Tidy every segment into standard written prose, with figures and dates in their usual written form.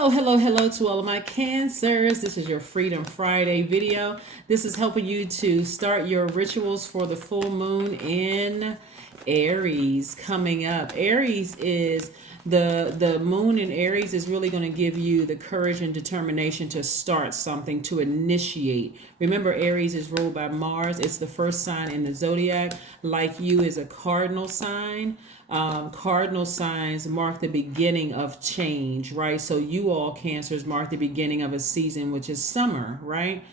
Hello to all of my Cancers. This is your Freedom Friday video. This is helping you to start your rituals for the full moon in Aries coming up. Aries is the moon in Aries is really going to give you the courage and determination to start something, to initiate. Remember, Aries is ruled by Mars. It's the first sign in the Zodiac. Like you is a cardinal sign. Cardinal signs mark the beginning of change, right? So you all Cancers mark the beginning of a season, which is summer, right?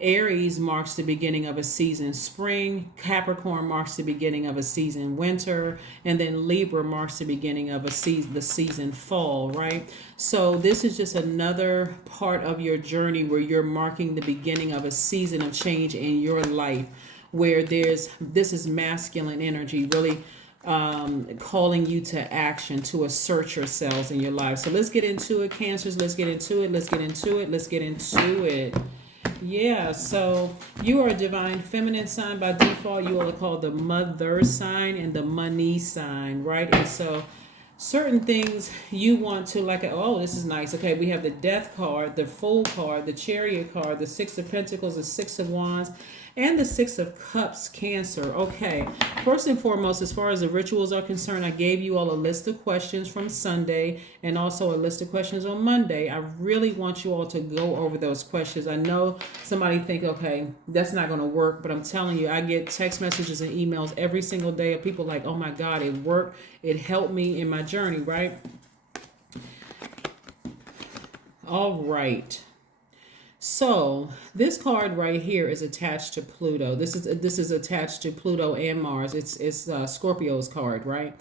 Aries marks the beginning of a season, spring. Capricorn marks the beginning of a season, winter. And then Libra marks the beginning of the season, fall, right? So this is just another part of your journey where you're marking the beginning of a season of change in your life, where this is masculine energy, really calling you to action, to assert yourselves in your life. So let's get into it, Cancers. Let's get into it. Let's get into it. Let's get into it. Yeah, so you are a divine feminine sign by default. You are called the mother sign and the money sign, right? And so certain things you want to, like, oh, this is nice. Okay, we have the death card, the fool card, the chariot card, the 6 of pentacles, the 6 of wands, and the 6 of cups, Cancer. Okay, first and foremost, as far as the rituals are concerned, I gave you all a list of questions from Sunday and also a list of questions on Monday. I really want you all to go over those questions. I know somebody think, okay, that's not going to work, but I'm telling you, I get text messages and emails every single day of people like, oh my God, it worked. It helped me in my journey, right? All right. So this card right here is attached to Pluto. This is attached to Pluto and Mars. It's Scorpio's card, right?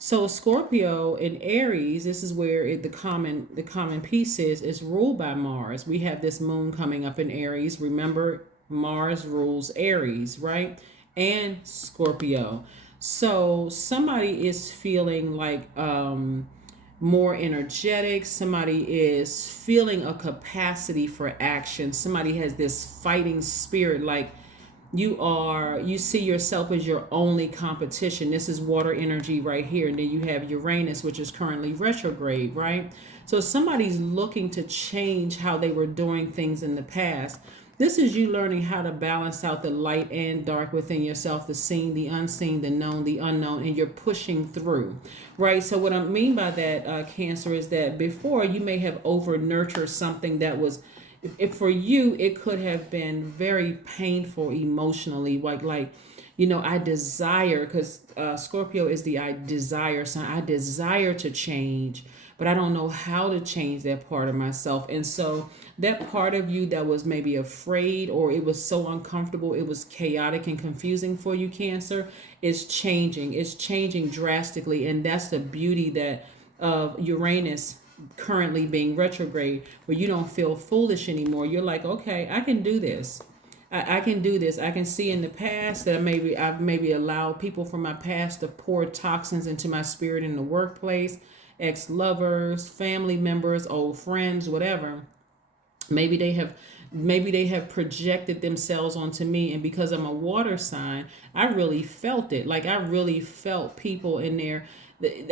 So Scorpio in Aries, this is where the common piece is ruled by Mars. We have this moon coming up in Aries. Remember, Mars rules Aries, right? And Scorpio. So somebody is feeling like more energetic. Somebody is feeling a capacity for action. Somebody has this fighting spirit, like you see yourself as your only competition. This is water energy right here. And then you have Uranus, which is currently retrograde, right? So somebody's looking to change how they were doing things in the past. This is you learning how to balance out the light and dark within yourself, the seen, the unseen, the known, the unknown, and you're pushing through, right? So what I mean by that, Cancer, is that before you may have over-nurtured something that was, if for you, it could have been very painful emotionally, like I desire, because Scorpio is the I desire sign. I desire to change, but I don't know how to change that part of myself. And so that part of you that was maybe afraid, or it was so uncomfortable, it was chaotic and confusing for you, Cancer, is changing. It's changing drastically. And that's the beauty that of Uranus currently being retrograde, where you don't feel foolish anymore. You're like, okay, I can do this. I can do this. I can see in the past that I've maybe allowed people from my past to pour toxins into my spirit in the workplace, ex-lovers, family members, old friends, whatever. Maybe they have projected themselves onto me, and because I'm a water sign, I really felt it. Like I really felt people in there.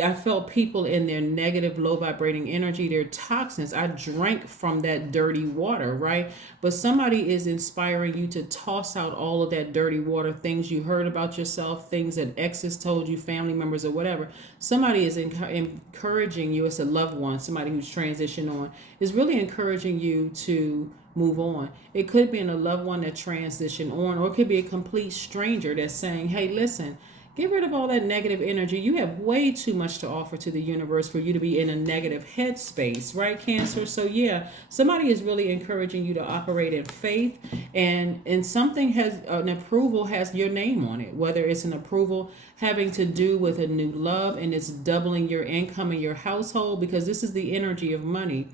I felt people in their negative, low vibrating energy, their toxins. I drank from that dirty water, right? But somebody is inspiring you to toss out all of that dirty water, things you heard about yourself, things that exes told you, family members, or whatever. Somebody is encouraging you. It's a loved one, somebody who's transitioned on, is really encouraging you to move on. It could be in a loved one that transitioned on, or it could be a complete stranger that's saying, hey, listen, get rid of all that negative energy. You have way too much to offer to the universe for you to be in a negative headspace, right, Cancer? So yeah, somebody is really encouraging you to operate in faith, and something has an approval has your name on it, whether it's an approval having to do with a new love and it's doubling your income in your household, because this is the energy of money.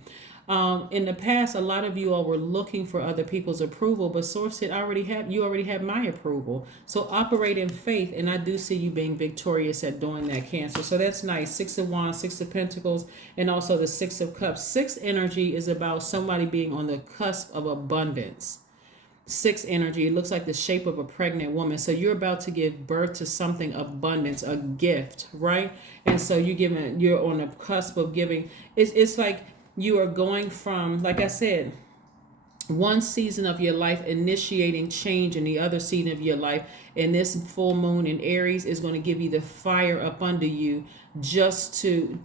In the past, a lot of you all were looking for other people's approval, but Source said, you already have my approval. So operate in faith, and I do see you being victorious at doing that, Cancer. So that's nice. 6 of Wands, 6 of Pentacles, and also the 6 of Cups. 6 energy is about somebody being on the cusp of abundance. 6 energy, it looks like the shape of a pregnant woman. So you're about to give birth to something abundance, a gift, right? And so you're on the cusp of giving. It's like You are going from, like I said, one season of your life initiating change in the other season of your life, and this full moon in Aries is going to give you the fire up under you just to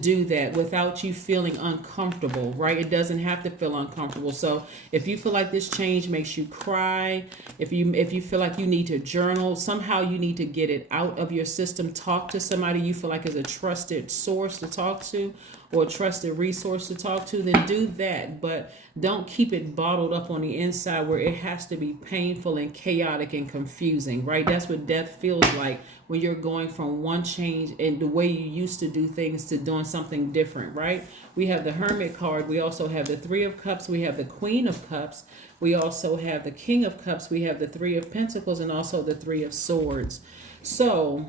do that without you feeling uncomfortable, right? It doesn't have to feel uncomfortable. So if you feel like this change makes you cry, if you feel like you need to journal, somehow you need to get it out of your system, talk to somebody you feel like is a trusted source to talk to, or a trusted resource to talk to, then do that. But don't keep it bottled up on the inside where it has to be painful and chaotic and confusing, right? That's what death feels like, when you're going from one change in the way you used to do things to doing something different, right? We have the Hermit card. We also have the Three of Cups. We have the Queen of Cups. We also have the King of Cups. We have the Three of Pentacles and also the Three of Swords. So,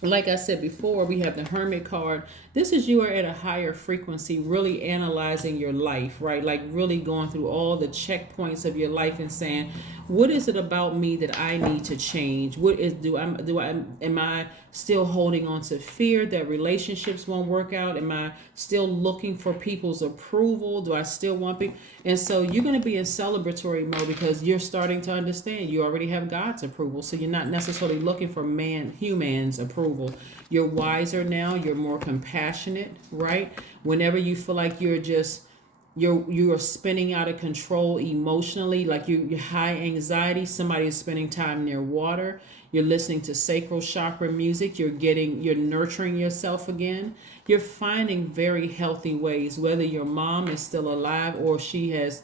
like I said before, we have the Hermit card. This is you are at a higher frequency, really analyzing your life, right? Like really going through all the checkpoints of your life and saying, what is it about me that I need to change? What is am I still holding on to fear that relationships won't work out? Am I still looking for people's approval? Do I still want people? And so you're going to be in celebratory mode because you're starting to understand you already have God's approval. So you're not necessarily looking for human's approval. You're wiser now. You're more compassionate, right? Whenever you feel like you are spinning out of control emotionally, like you're high anxiety, somebody is spending time near water, you're listening to sacral chakra music, you're nurturing yourself again, you're finding very healthy ways, whether your mom is still alive or she has,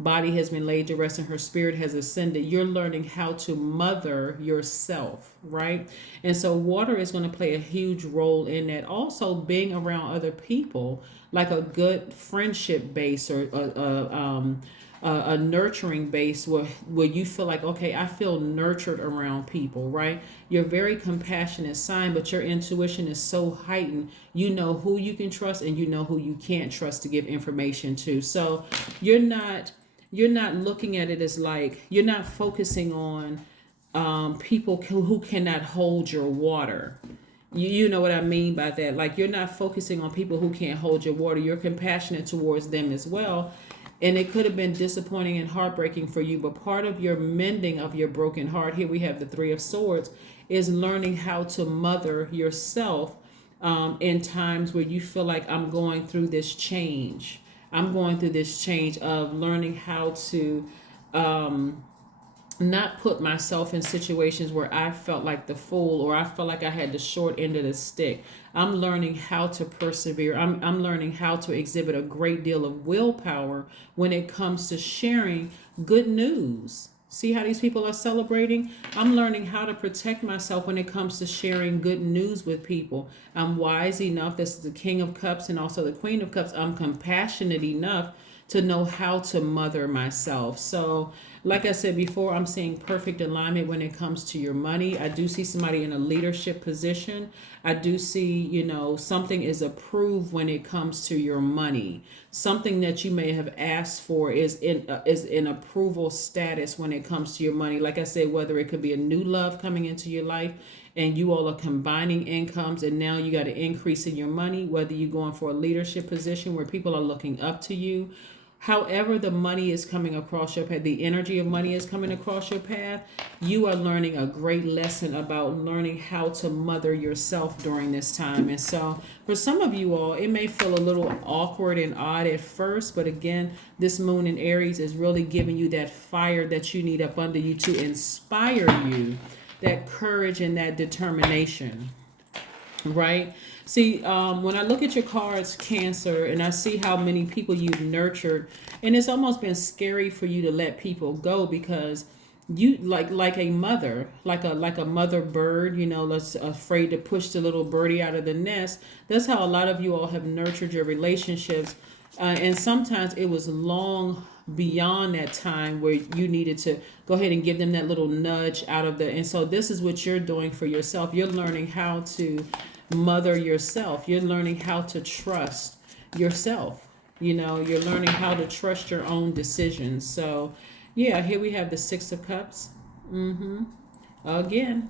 body has been laid to rest and her spirit has ascended, you're learning how to mother yourself, right? And so water is going to play a huge role in that. Also, being around other people, like a good friendship base or a nurturing base where you feel like, okay, I feel nurtured around people, right? You're a very compassionate sign, but your intuition is so heightened. You know who you can trust and you know who you can't trust to give information to. So you're not looking at it as like, you're not focusing on people who cannot hold your water. You know what I mean by that. Like, you're not focusing on people who can't hold your water. You're compassionate towards them as well. And it could have been disappointing and heartbreaking for you. But part of your mending of your broken heart, here we have the Three of Swords, is learning how to mother yourself in times where you feel like I'm going through this change. I'm going through this change of learning how to not put myself in situations where I felt like the fool or I felt like I had the short end of the stick. I'm learning how to persevere. I'm learning how to exhibit a great deal of willpower when it comes to sharing good news. See how these people are celebrating? I'm learning how to protect myself when it comes to sharing good news with people. I'm wise enough, this is the King of Cups and also the Queen of Cups. I'm compassionate enough to know how to mother myself. So, like I said before, I'm seeing perfect alignment when it comes to your money. I do see somebody in a leadership position. I do see, something is approved when it comes to your money. Something that you may have asked for is in approval status when it comes to your money. Like I said, whether it could be a new love coming into your life and you all are combining incomes and now you got an increase in your money, whether you're going for a leadership position where people are looking up to you. However the money is coming across your path, the energy of money is coming across your path, you are learning a great lesson about learning how to mother yourself during this time. And so for some of you all, it may feel a little awkward and odd at first, but again, this moon in Aries is really giving you that fire that you need up under you to inspire you, that courage and that determination, right? See, when I look at your cards, Cancer, and I see how many people you've nurtured, and it's almost been scary for you to let people go because you like a mother, like a mother bird, that's afraid to push the little birdie out of the nest. That's how a lot of you all have nurtured your relationships, and sometimes it was long beyond that time where you needed to go ahead and give them that little nudge out of the. And so this is what you're doing for yourself. You're learning how to mother yourself. You're learning how to trust yourself. You're learning how to trust your own decisions. So yeah, here we have the Six of Cups. Again,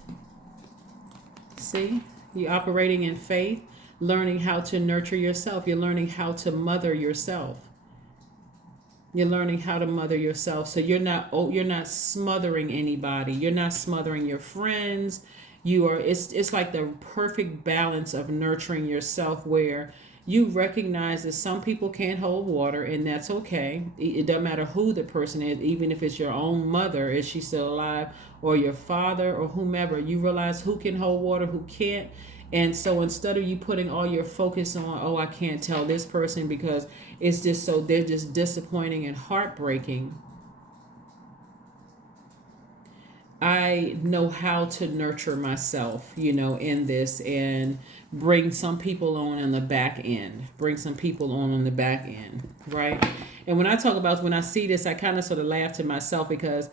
see, you're operating in faith. learning how to nurture yourself. You're learning how to mother yourself. You're learning how to mother yourself. So you're not smothering anybody. You're not smothering your friends. You are it's like the perfect balance of nurturing yourself where you recognize that some people can't hold water, and that's okay. It doesn't matter who the person is, even if it's your own mother, is she still alive, or your father or whomever. You realize who can hold water, who can't. And so instead of you putting all your focus on, oh, I can't tell this person because it's just so they're just disappointing and heartbreaking, I know how to nurture myself, in this, and bring some people on the back end. Bring some people on the back end, right? And when I talk about, when I see this, I kind of sort of laugh to myself because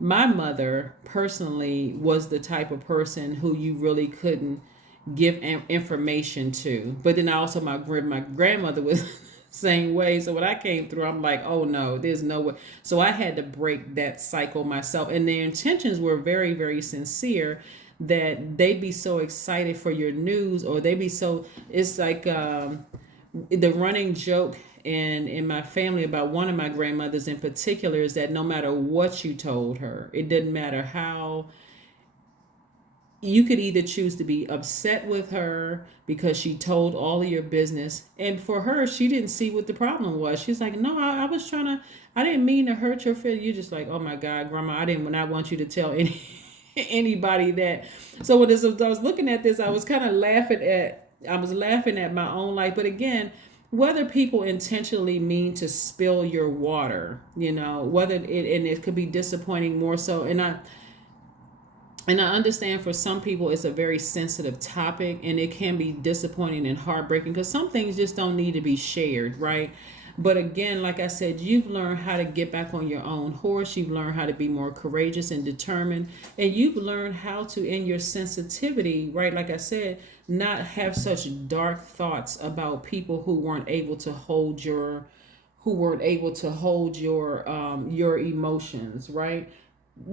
my mother personally was the type of person who you really couldn't give information to. But then also my grandmother was same way. So when I came through, I'm like, oh no, there's no way. So I had to break that cycle myself. And their intentions were very, very sincere, that they'd be so excited for your news, or they'd be so, it's like the running joke in my family about one of my grandmothers in particular is that no matter what you told her, it didn't matter how, you could either choose to be upset with her because she told all of your business, and for her, she didn't see what the problem was. She's like, no, I was trying to, I didn't mean to hurt your feelings. You're just like, oh my God, grandma, I didn't not want you to tell anybody that. So when I was looking at this, I was kind of laughing at my own life. But again, whether people intentionally mean to spill your water, whether and it could be disappointing more so. And I understand for some people it's a very sensitive topic, and it can be disappointing and heartbreaking because some things just don't need to be shared, right? But again, like I said, you've learned how to get back on your own horse. You've learned how to be more courageous and determined. And you've learned how to, in your sensitivity, right, like I said, not have such dark thoughts about people who weren't able to hold your your emotions, right?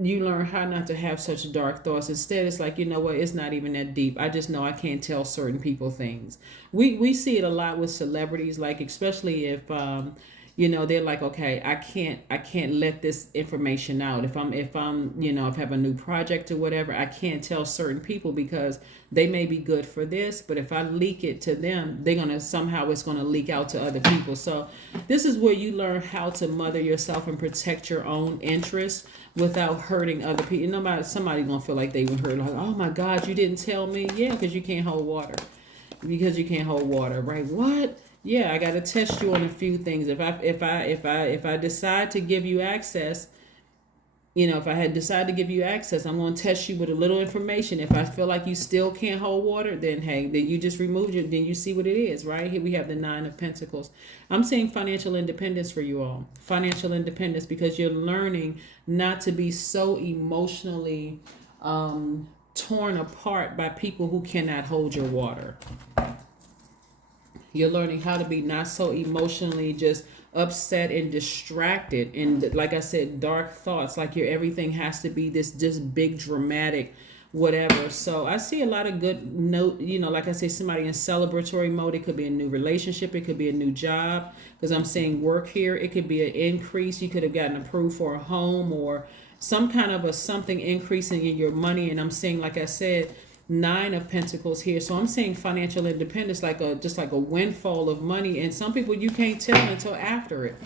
You learn how not to have such dark thoughts. Instead, it's like, you know what, it's not even that deep. I just know I can't tell certain people things. We see it a lot with celebrities, like especially if they're like, okay, I can't let this information out. If I have a new project or whatever, I can't tell certain people because they may be good for this, but if I leak it to them, it's gonna leak out to other people. So this is where you learn how to mother yourself and protect your own interests without hurting other people. Somebody gonna feel like they even hurt, like, oh my God, you didn't tell me. Yeah, because you can't hold water. Right? What? Yeah, I got to test you on a few things. If I decide to give you access, if I had decided to give you access, I'm going to test you with a little information. If I feel like you still can't hold water, then hey, then you just remove it. Then you see what it is, right? Here we have the 9 of Pentacles. I'm saying financial independence for you all. Financial independence, because you're learning not to be so emotionally torn apart by people who cannot hold your water. You're learning how to be not so emotionally just upset and distracted, and like I said, dark thoughts, like everything has to be this just big dramatic whatever. So I see a lot of good note, like I say, somebody in celebratory mode. It could be a new relationship, it could be a new job, because I'm seeing work here. It could be an increase. You could have gotten approved for a home or some kind of something increasing in your money. And I'm seeing, like I said, 9 of Pentacles here. So I'm saying financial independence, just like a windfall of money. And some people you can't tell until after it.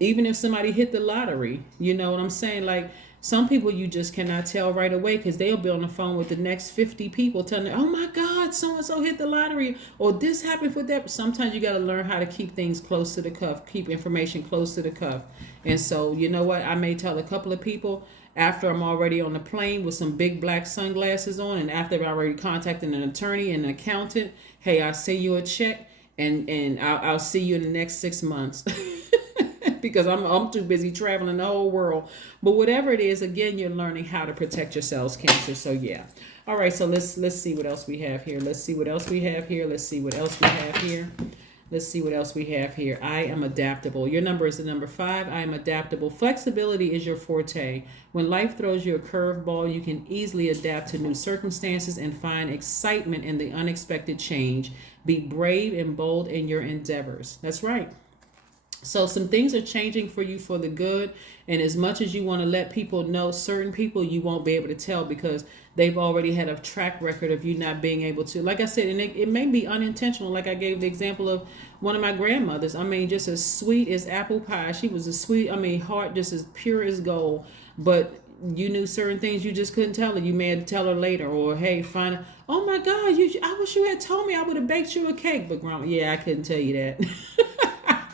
Even if somebody hit the lottery, you know what I'm saying? Like some people you just cannot tell right away, because they'll be on the phone with the next 50 people telling them, oh my God, so-and-so hit the lottery, or this happened for that. But sometimes you got to learn how to keep things close to the cuff, keep information close to the cuff. And so, you know what? I may tell a couple of people after I'm already on the plane with some big black sunglasses on, and after I've already contacted an attorney and an accountant, hey, I'll send you a check, and I'll see you in the next 6 months. Because I'm too busy traveling the whole world. But whatever it is, again, you're learning how to protect yourselves, Cancer. So yeah. All right, so let's see what else we have here. Let's see what else we have here. Let's see what else we have here. I am adaptable. Your number is the number 5. I am adaptable. Flexibility is your forte. When life throws you a curveball, you can easily adapt to new circumstances and find excitement in the unexpected change. Be brave and bold in your endeavors. That's right. So some things are changing for you for the good. And as much as you want to let people know, certain people you won't be able to tell because they've already had a track record of you not being able to. Like I said, and it may be unintentional. Like I gave the example of one of my grandmothers. I mean, just as sweet as apple pie. She was a sweet, heart just as pure as gold. But you knew certain things you just couldn't tell her. You may have to tell her later, or hey, find her. Oh my God, I wish you had told me. I would have baked you a cake. But grandma, yeah, I couldn't tell you that.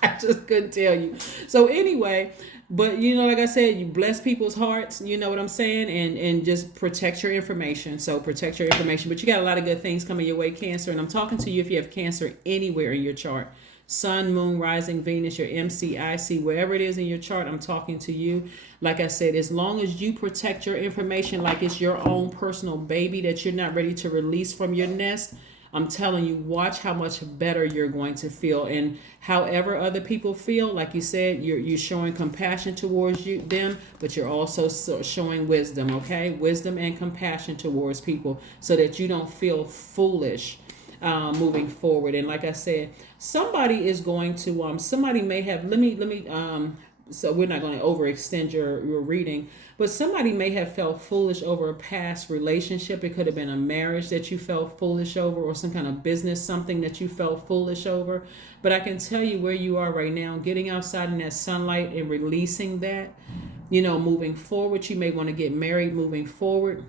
I just couldn't tell you. So anyway, but like I said, you bless people's hearts, you know what I'm saying? And just protect your information. So protect your information. But you got a lot of good things coming your way, Cancer. And I'm talking to you if you have Cancer anywhere in your chart. Sun, Moon, Rising, Venus, your MCIC, wherever it is in your chart, I'm talking to you. Like I said, as long as you protect your information like it's your own personal baby that you're not ready to release from your nest, I'm telling you, watch how much better you're going to feel. And however other people feel, like you said, you're showing compassion towards them, but you're also showing wisdom, okay? Wisdom and compassion towards people so that you don't feel foolish moving forward. And like I said, somebody is going to, somebody may have, so we're not going to overextend your reading, but somebody may have felt foolish over a past relationship. It could have been a marriage that you felt foolish over, or some kind of business, something that you felt foolish over. But I can tell you where you are right now, getting outside in that sunlight and releasing that, moving forward. You may want to get married moving forward.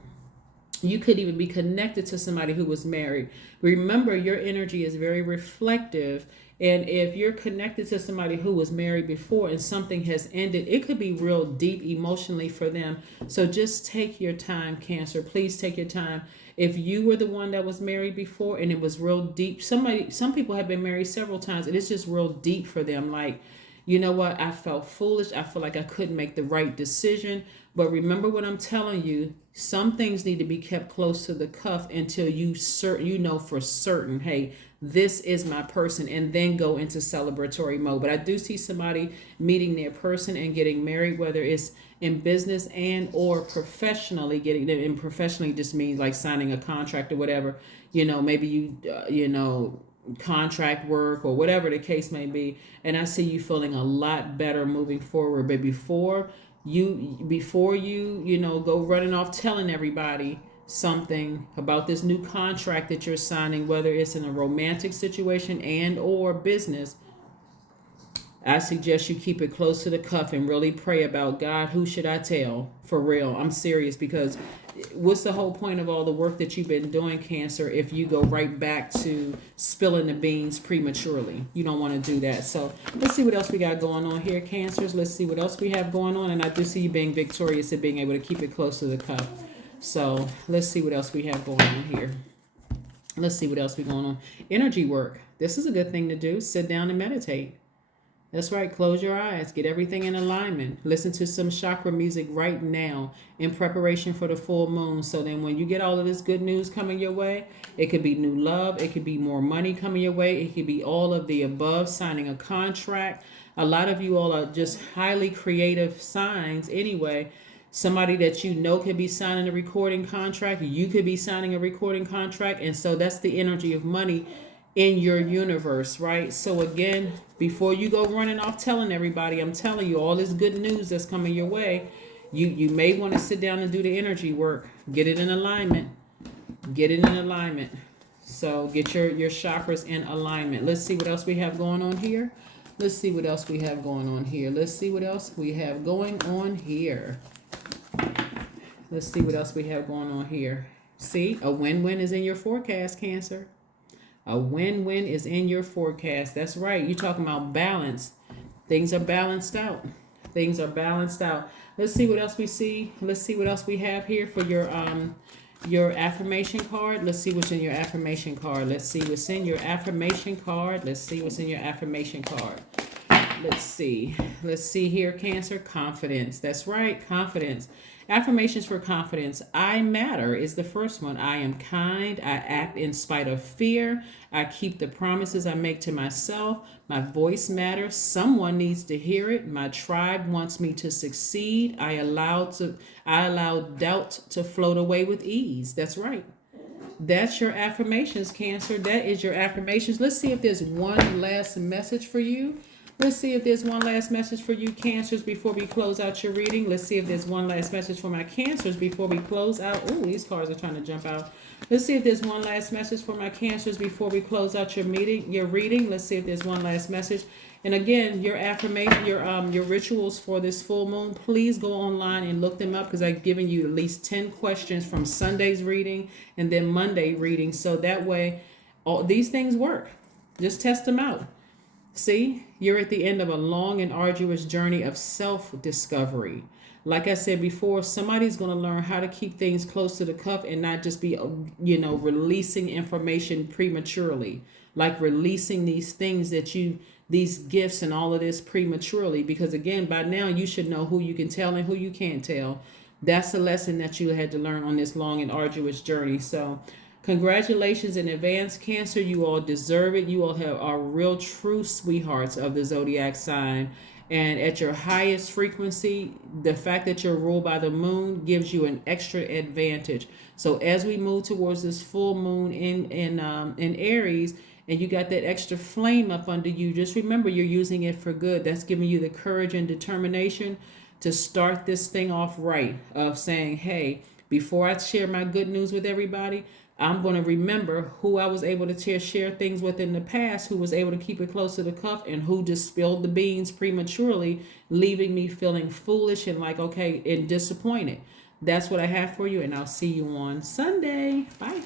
You could even be connected to somebody who was married. Remember, your energy is very reflective. And if you're connected to somebody who was married before and something has ended, it could be real deep emotionally for them. So just take your time, Cancer. Please take your time. If you were the one that was married before and it was real deep, some people have been married several times and it's just real deep for them. Like, you know what? I felt foolish. I feel like I couldn't make the right decision. But remember what I'm telling you. Some things need to be kept close to the cuff until you know for certain, hey, this is my person, and then go into celebratory mode. But I do see somebody meeting their person and getting married, whether it's in business and or professionally getting them. And professionally just means like signing a contract or whatever. Maybe you contract work or whatever the case may be. And I see you feeling a lot better moving forward. But before you go running off telling everybody something about this new contract that you're signing, whether it's in a romantic situation and or business, I suggest you keep it close to the cuff and really pray about, God, who should I tell? For real, I'm serious, because what's the whole point of all the work that you've been doing, Cancer, if you go right back to spilling the beans prematurely? You don't want to do that. So let's see what else we got going on here, Cancers. Let's see what else we have going on. And I do see you being victorious at being able to keep it close to the cuff. So let's see what else we have going on here. Let's see what else we going on. Energy work. This is a good thing to do. Sit down and meditate. That's right. Close your eyes. Get everything in alignment. Listen to some chakra music right now in preparation for the full moon. So then when you get all of this good news coming your way, it could be new love. It could be more money coming your way. It could be all of the above, signing a contract. A lot of you all are just highly creative signs anyway. Somebody that could be signing a recording contract. You could be signing a recording contract. And so that's the energy of money in your universe, right? So again, before you go running off telling everybody, I'm telling you all this good news that's coming your way, you may want to sit down and do the energy work. Get it in alignment. Get it in alignment. So get your chakras in alignment. Let's see what else we have going on here. Let's see what else we have going on here. Let's see what else we have going on here. Let's see what else we have going on here. See, a win-win is in your forecast, Cancer. A win-win is in your forecast. That's right. You're talking about balance. Things are balanced out. Things are balanced out. Let's see what else we see. Let's see what else we have here for your affirmation card. Let's see what's in your affirmation card. Let's see what's in your affirmation card. Let's see what's in your affirmation card. Let's see. Let's see here, Cancer. Confidence. That's right, confidence. Affirmations for confidence. I matter is the first one. I am kind. I act in spite of fear. I keep the promises I make to myself. My voice matters. Someone needs to hear it. My tribe wants me to succeed. I allow doubt to float away with ease. That's right. That's your affirmations, Cancer. That is your affirmations. Let's see if there's one last message for you. Let's see if there's one last message for you, Cancers, before we close out your reading. Let's see if there's one last message for my Cancers before we close out. Oh, these cards are trying to jump out. Let's see if there's one last message for my Cancers before we close out your reading. Let's see if there's one last message. And again, your affirmation, your rituals for this full moon, please go online and look them up, because I've given you at least 10 questions from Sunday's reading and then Monday reading. So that way, all these things work. Just test them out. See, you're at the end of a long and arduous journey of self-discovery. Like I said before, somebody's going to learn how to keep things close to the cuff and not just be, releasing information prematurely. Like releasing these things these gifts and all of this prematurely. Because again, by now you should know who you can tell and who you can't tell. That's a lesson that you had to learn on this long and arduous journey. So congratulations in advance, Cancer. You all deserve it. You all are real true sweethearts of the zodiac sign. And at your highest frequency, the fact that you're ruled by the moon gives you an extra advantage. So as we move towards this full moon in Aries, and you got that extra flame up under you, just remember you're using it for good. That's giving you the courage and determination to start this thing off right, of saying, hey, before I share my good news with everybody, I'm going to remember who I was able to share things with in the past, who was able to keep it close to the cuff, and who just spilled the beans prematurely, leaving me feeling foolish and like, okay, and disappointed. That's what I have for you, and I'll see you on Sunday. Bye.